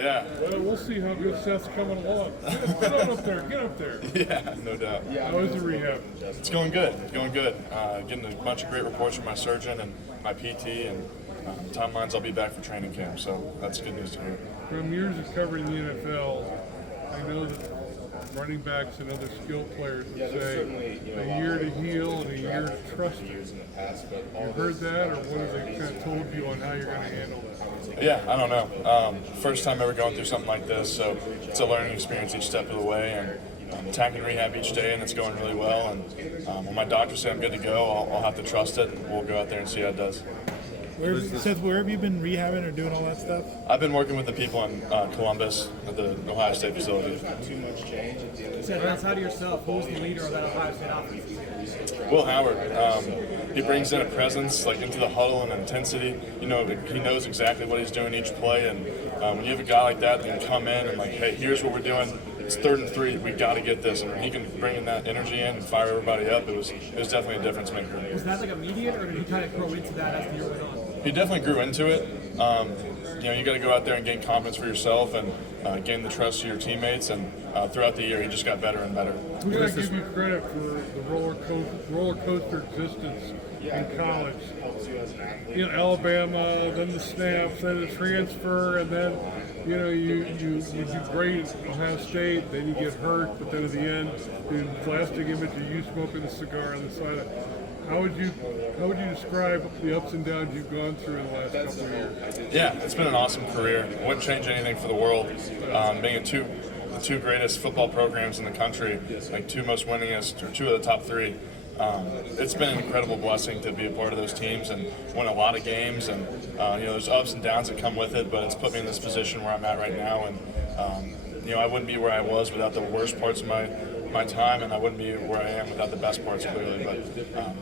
Yeah. Well, we'll see how good Seth's coming along. Get up there. Get up there. Yeah, no doubt. How is the rehab? It's going good. It's going good. Getting a bunch of great reports from my surgeon and my PT, and timelines I'll be back for training camp. So that's good news to hear. From years of covering the NFL, I know that running backs and other skilled players would say a year to heal and a year to trust you. You heard that, or what have they kind of told you on how you're going to handle it? Yeah, I don't know. First time ever going through something like this, so it's a learning experience each step of the way, and I'm attacking rehab each day, and it's going really well. And when my doctors say I'm good to go, I'll have to trust it, and we'll go out there and see how it does. Seth, where have you been rehabbing or doing all that stuff? I've been working with the people in Columbus at the Ohio State facility. Seth, outside of yourself, who's the leader of that Ohio State offense? Will Howard. He brings in a presence like into the huddle and intensity. You know, he knows exactly what he's doing each play, and when you have a guy like that can come in and like, hey, here's what we're doing. It's 3rd and 3. We got to get this, and when he can bring in that energy in and fire everybody up, it was definitely a difference maker. Was that like immediate, or did he kind of grow into that as the year went on? He definitely grew into it. You know, you got to go out there and gain confidence for yourself and gain the trust of your teammates. And throughout the year, he just got better and better. We got to give you credit for the roller coaster existence in college. You know, Alabama, then the snaps, then the transfer, and then you know you do great at Ohio State. Then you get hurt, but then at the end, the plastic image of you smoking a cigar on the side. How would you describe the ups and downs you've gone through in the last couple of years? Yeah, it's been an awesome career. Wouldn't change anything for the world. Being the two greatest football programs in the country, like 2 most winningest, or 2 of the top 3. It's been an incredible blessing to be a part of those teams and win a lot of games. And you know, there's ups and downs that come with it, but it's put me in this position where I'm at right now. And you know, I wouldn't be where I was without the worst parts of my time, and I wouldn't be where I am without the best parts, clearly, but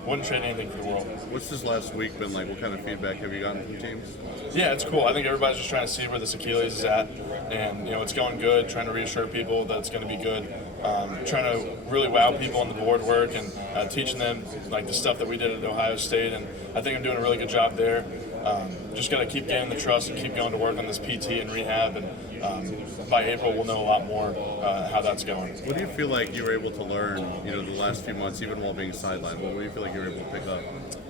wouldn't trade anything for the world. What's this last week been like? What kind of feedback have you gotten from teams? Yeah, it's cool. I think everybody's just trying to see where this Achilles is at, and you know, it's going good, trying to reassure people that it's going to be good, trying to really wow people on the board work and teaching them like the stuff that we did at Ohio State, and I think I'm doing a really good job there. Just got to keep getting the trust and keep going to work on this PT and rehab, and by April we'll know a lot more how that's going. What do you feel like you were able to learn, you know, the last few months, even while being sidelined? What do you feel like you were able to pick up?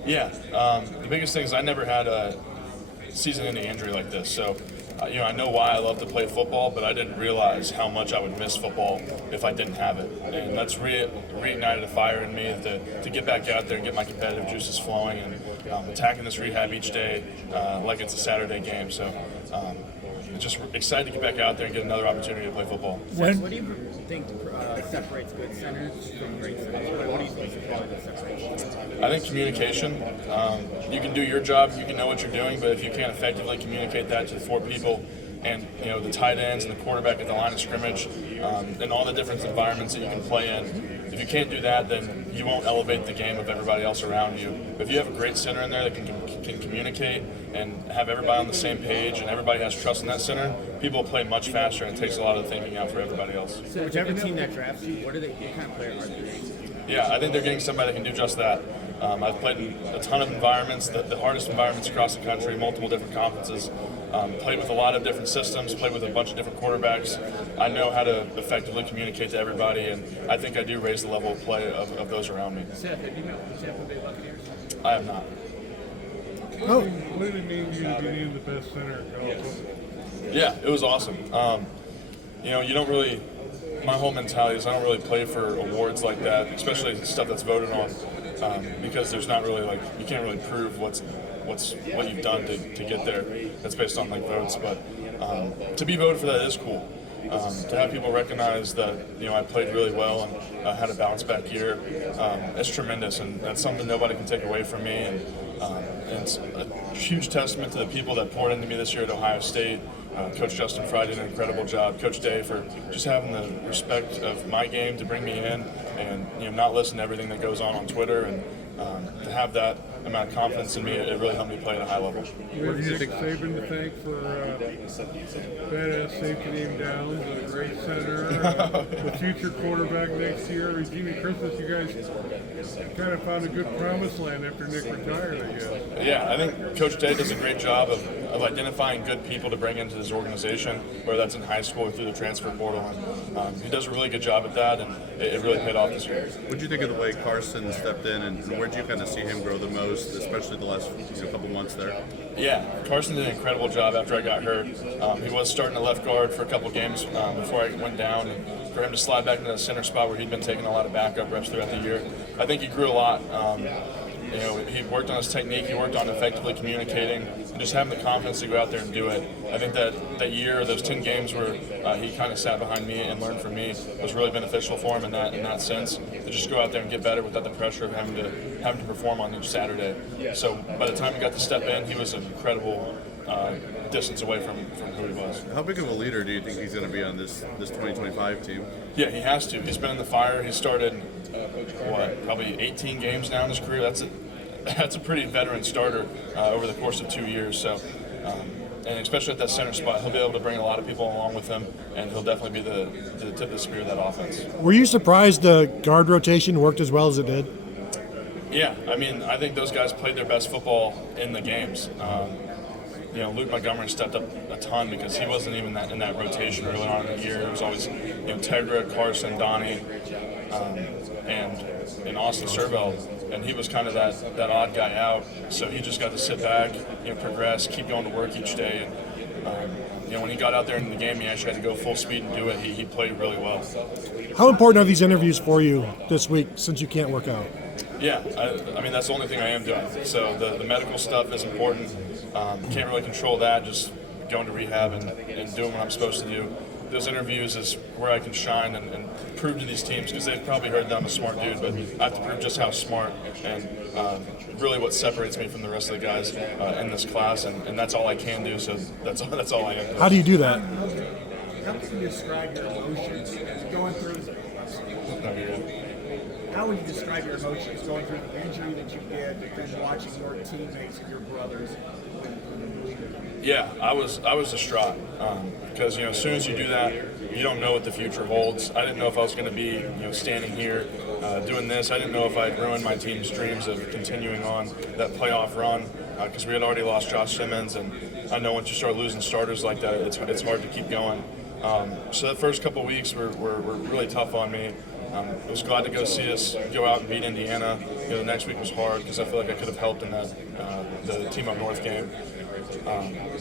Yeah, the biggest thing is I never had a season-ending injury like this, so you know, I know why I love to play football, but I didn't realize how much I would miss football if I didn't have it, and that's reignited a fire in me to get back out there and get my competitive juices flowing and attacking this rehab each day like it's a Saturday game. So just excited to get back out there and get another opportunity to play football. What do you think separates good centers from great centers? What do you think separates? I think communication. You can do your job, you can know what you're doing, but if you can't effectively communicate that to the 4 people and you know the tight ends and the quarterback at the line of scrimmage and all the different environments that you can play in, if you can't do that, then you won't elevate the game of everybody else around you. If you have a great center in there that can communicate and have everybody on the same page and everybody has trust in that center, people play much faster and it takes a lot of the thinking out for everybody else. So whichever team that drafts you, what kind of player are they? Yeah, I think they're getting somebody that can do just that. I've played in a ton of environments, the hardest environments across the country, multiple different conferences, played with a lot of different systems, played with a bunch of different quarterbacks. I know how to effectively communicate to everybody, and I think I do raise the level of play of those around me. Seth, have you met with the Tampa Bay Buccaneers? I have not. What did it mean to you to be named the best center in college football? Yeah, it was awesome. You know, you don't really. My whole mentality is I don't really play for awards like that, especially stuff that's voted on, because there's not really like you can't really prove what you've done to get there. That's based on like votes, but to be voted for that is cool. To have people recognize that you know I played really well and had a bounce back year, it's tremendous, and that's something nobody can take away from me. And it's a huge testament to the people that poured into me this year at Ohio State. Coach Justin Fry did an incredible job. Coach Day for just having the respect of my game to bring me in, and you know not listen to everything that goes on Twitter, and to have that amount of confidence in me, it really helped me play at a high level. We have Nick Saban to thank for badass safety name Downs, a great center, the future quarterback next year. Jimmy Christmas, you guys kind of found a good promised land after Nick retired, I guess. Yeah, I think Coach Day does a great job of of identifying good people to bring into this organization, whether that's in high school or through the transfer portal. And he does a really good job at that, and it really paid off this year. What did you think of the way Carson stepped in, and where did you kind of see him grow the most, especially the last couple months there? Yeah, Carson did an incredible job after I got hurt. He was starting to left guard for a couple games before I went down, and for him to slide back into the center spot where he'd been taking a lot of backup reps throughout the year, I think he grew a lot. He worked on his technique, he worked on effectively communicating, and just having the confidence to go out there and do it. I think that year, those 10 games where he kind of sat behind me and learned from me was really beneficial for him in that sense, to just go out there and get better without the pressure of having to perform on each Saturday. So by the time he got to step in, he was an incredible distance away from who he was. How big of a leader do you think he's going to be on this 2025 team? Yeah, he has to. He's been in the fire. He started, probably 18 games now in his career. That's a pretty veteran starter over the course of 2 years. So, and especially at that center spot, he'll be able to bring a lot of people along with him, and he'll definitely be the tip of the spear of that offense. Were you surprised the guard rotation worked as well as it did? Yeah, I mean, I think those guys played their best football in the games. Luke Montgomery stepped up a ton because he wasn't even in that rotation early on in the year. It was always Tegra, Carson, Donnie, and Austin Servell, and he was kind of that odd guy out. So he just got to sit back, progress, keep going to work each day. And when he got out there in the game, he actually had to go full speed and do it. He played really well. How important are these interviews for you this week since you can't work out? Yeah, I mean, that's the only thing I am doing. So the medical stuff is important. Can't really control that, just going to rehab and doing what I'm supposed to do. Those interviews is where I can shine and prove to these teams, because they've probably heard that I'm a smart dude, but I have to prove just how smart and really what separates me from the rest of the guys in this class, and that's all I can do, so that's all I am doing. How do you do that? How can you describe your emotions going through? How would you describe your emotions going through the injury that you did, but then watching your teammates and your brothers? Yeah, I was distraught because as soon as you do that, you don't know what the future holds. I didn't know if I was going to be standing here doing this. I didn't know if I'd ruined my team's dreams of continuing on that playoff run because we had already lost Josh Simmons, and I know once you start losing starters like that, it's hard to keep going. So the first couple weeks were really tough on me. I was glad to go see us go out and beat Indiana. The next week was hard because I feel like I could have helped in the team up north game.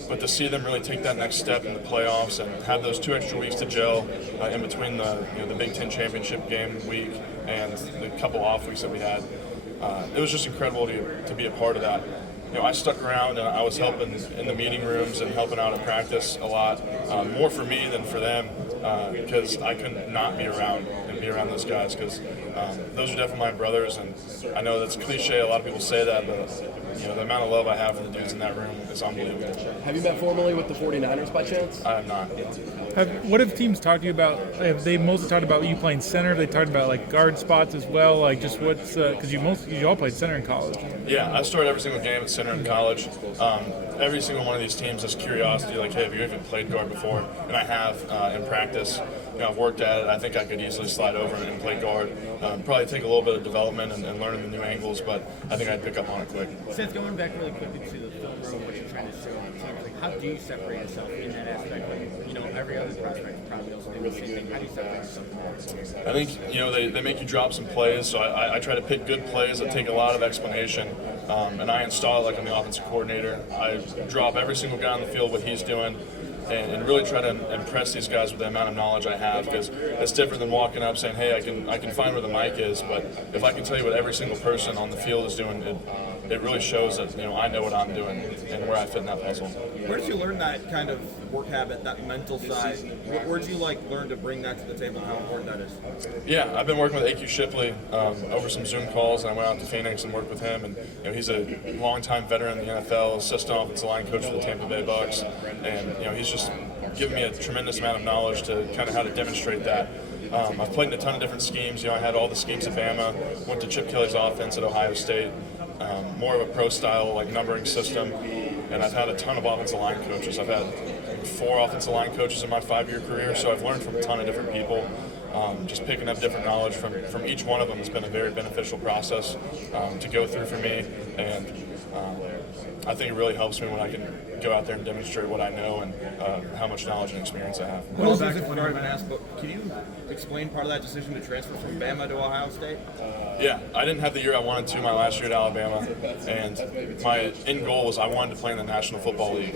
But to see them really take that next step in the playoffs and have those 2 extra weeks to gel in between the Big Ten championship game week and the couple off weeks that we had, it was just incredible to be a part of that. I stuck around and I was helping in the meeting rooms and helping out at practice a lot, more for me than for them, because I could not be around those guys, because those are definitely my brothers, and I know that's cliche, a lot of people say that, but the amount of love I have for the dudes in that room is unbelievable. Have you met formally with the 49ers by chance? I have not. What have teams talked to you about? Have they mostly talked about you playing center? Have they talked about like guard spots as well? Like just what's because you all played center in college. Yeah, I started every single game at center in college. Every single one of these teams has curiosity, like, hey, have you even played guard before? And I have in practice. I've worked at it. I think I could easily slide over and play guard. Probably take a little bit of development and learning the new angles, but I think I'd pick up on it quick. Seth, going back really quickly to the film room, what you're trying to show on teams, like how do you separate yourself in that aspect? Like, every other prospect probably also doing the same thing. How do you separate yourself from that? I think, they make you drop some plays, so I try to pick good plays that take a lot of explanation, and I install it like I'm the offensive coordinator. I drop every single guy on the field what he's doing, and really try to impress these guys with the amount of knowledge I have, because it's different than walking up saying, hey, I can find where the mic is, but if I can tell you what every single person on the field is doing, it really shows that I know what I'm doing and where I fit in that puzzle. Where did you learn that kind of work habit, that mental side? Where did you learn to bring that to the table, how important that is? Yeah, I've been working with A.Q. Shipley over some Zoom calls, and I went out to Phoenix and worked with him. And he's a longtime veteran in the NFL, assistant offensive line coach for the Tampa Bay Bucks, and he's just given me a tremendous amount of knowledge to kind of how to demonstrate that. I've played in a ton of different schemes. I had all the schemes at Bama, went to Chip Kelly's offense at Ohio State, more of a pro style numbering system, and I've had a ton of offensive line coaches. I've had 4 offensive line coaches in my 5-year career, so I've learned from a ton of different people. Just picking up different knowledge from each one of them has been a very beneficial process to go through for me, and I think it really helps me when I can go out there and demonstrate what I know and how much knowledge and experience I have. Well, back to what I've been asked, but can you explain part of that decision to transfer from Bama to Ohio State? Yeah, I didn't have the year I wanted to my last year at Alabama, and my end goal was I wanted to play in the National Football League.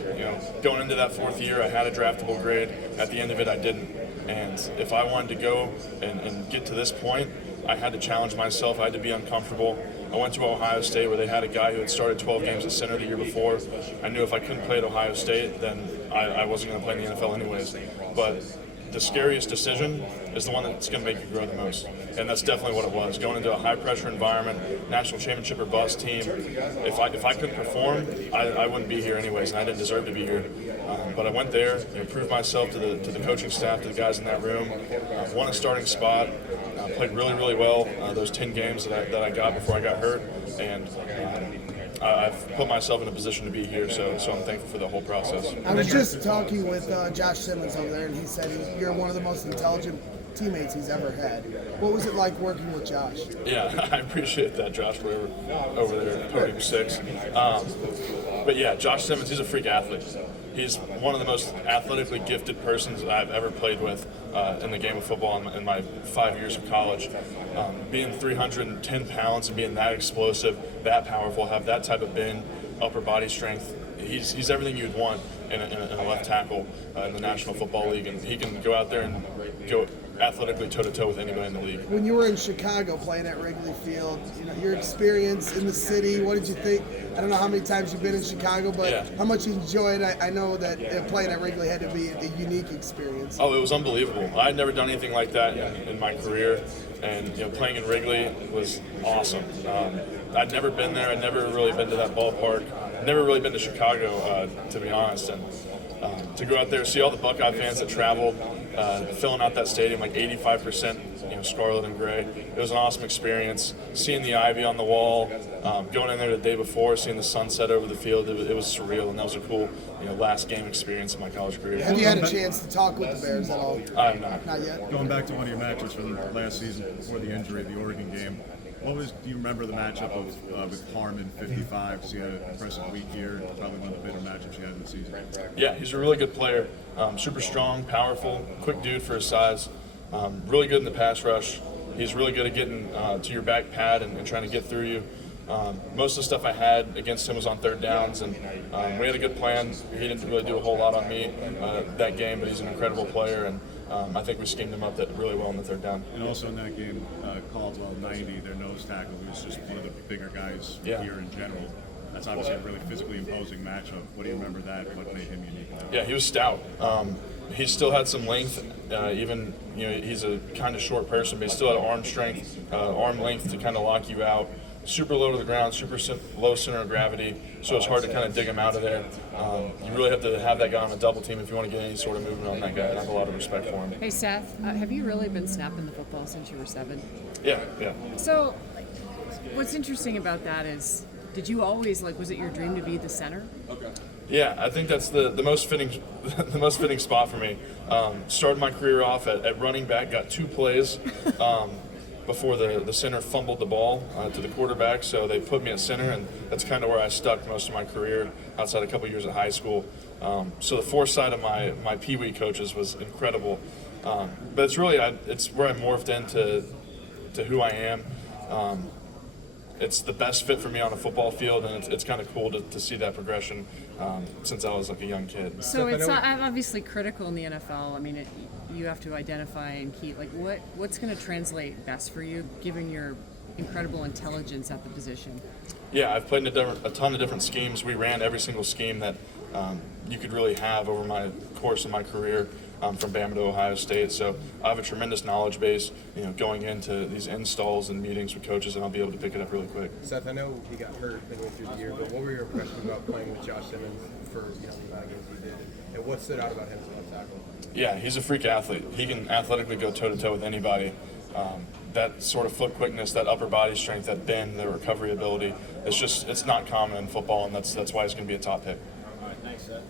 Going into that 4th year, I had a draftable grade. At the end of it, I didn't. And if I wanted to go and get to this point, I had to challenge myself. I had to be uncomfortable. I went to Ohio State where they had a guy who had started 12 games at center the year before. I knew if I couldn't play at Ohio State, then I wasn't going to play in the NFL anyways. But the scariest decision is the one that's going to make you grow the most. And that's definitely what it was. Going into a high-pressure environment, national championship or bust team, if I couldn't perform, I wouldn't be here anyways, and I didn't deserve to be here. But I went there, proved myself to the coaching staff, to the guys in that room, won a starting spot, played really, really well those 10 games that I got before I got hurt, and I've put myself in a position to be here, so I'm thankful for the whole process. I was just talking with Josh Simmons over there, and he said you're one of the most intelligent teammates he's ever had. What was it like working with Josh? Yeah, I appreciate that, Josh, over there at Podium 6. But yeah, Josh Simmons, he's a freak athlete. He's one of the most athletically gifted persons I've ever played with in the game of football in my 5 years of college. Being 310 pounds and being that explosive, that powerful, have that type of bend, upper body strength, he's everything you'd want in a left tackle in the National Football League, and he can go out there and go athletically toe-to-toe with anybody in the league. When you were in Chicago playing at Wrigley Field, your experience in the city, what did you think? I don't know how many times you've been in Chicago, but how much you enjoyed. I know that playing at Wrigley had to be a unique experience. Oh, it was unbelievable. I had never done anything like that in my career, and playing in Wrigley was awesome. I'd never been there. I'd never really been to that ballpark. I'd never really been to Chicago, to be honest. And to go out there, see all the Buckeye fans that traveled, filling out that stadium like 85%, scarlet and gray. It was an awesome experience. Seeing the ivy on the wall, going in there the day before, seeing the sunset over the field, it was surreal, and that was a cool, last game experience in my college career. Have you had a chance to talk with the Bears at all? I have not. Not yet. Going back to one of your matches from last season before the injury, the Oregon game. Do you remember the matchup with Harmon, 55? So you had an impressive week here, probably one of the better matchups you had in the season. Yeah, he's a really good player. Super strong, powerful, quick dude for his size. Really good in the pass rush. He's really good at getting to your back pad and trying to get through you. Most of the stuff I had against him was on third downs, and we had a good plan. He didn't really do a whole lot on me that game, but he's an incredible player, and I think we schemed him up really well in the third down. And also in that game, Caldwell, 90, their nose tackle, who's just one of the bigger guys here in general. That's obviously a really physically imposing matchup. What do you remember that? What made him unique? Yeah, he was stout. He still had some length. Even he's a kind of short person, but he still had arm strength, arm length to kind of lock you out. Super low to the ground, super low center of gravity, so it's hard to kind of dig him out of there. You really have to have that guy on a double team if you want to get any sort of movement on that guy, and I have a lot of respect for him. Hey Seth, have you really been snapping the football since you were 7? Yeah. So, what's interesting about that is, did you always, was it your dream to be the center? Yeah, I think that's the most fitting the most fitting spot for me. Started my career off at running back, got 2 plays before the center fumbled the ball to the quarterback, so they put me at center, and that's kind of where I stuck most of my career outside a couple years of high school. So the foresight of my Pee Wee coaches was incredible. But it's really it's where I morphed into who I am. It's the best fit for me on a football field, and it's kind of cool to see that progression since I was a young kid. So it's obviously critical in the NFL. I mean, you have to identify and keep what's going to translate best for you, given your incredible intelligence at the position. Yeah, I've played in a ton of different schemes. We ran every single scheme that you could really have over my course of my career. From Bama to Ohio State, so I have a tremendous knowledge base, going into these installs and meetings with coaches, and I'll be able to pick it up really quick. Seth, I know he got hurt midway through the year, but what were your impressions about playing with Josh Simmons for the amount of games he did, and what stood out about him as a left tackle? Yeah, he's a freak athlete. He can athletically go toe-to-toe with anybody. That sort of foot quickness, that upper body strength, that bend, the recovery ability, it's not common in football, and that's why he's going to be a top pick. All right, thanks, Seth.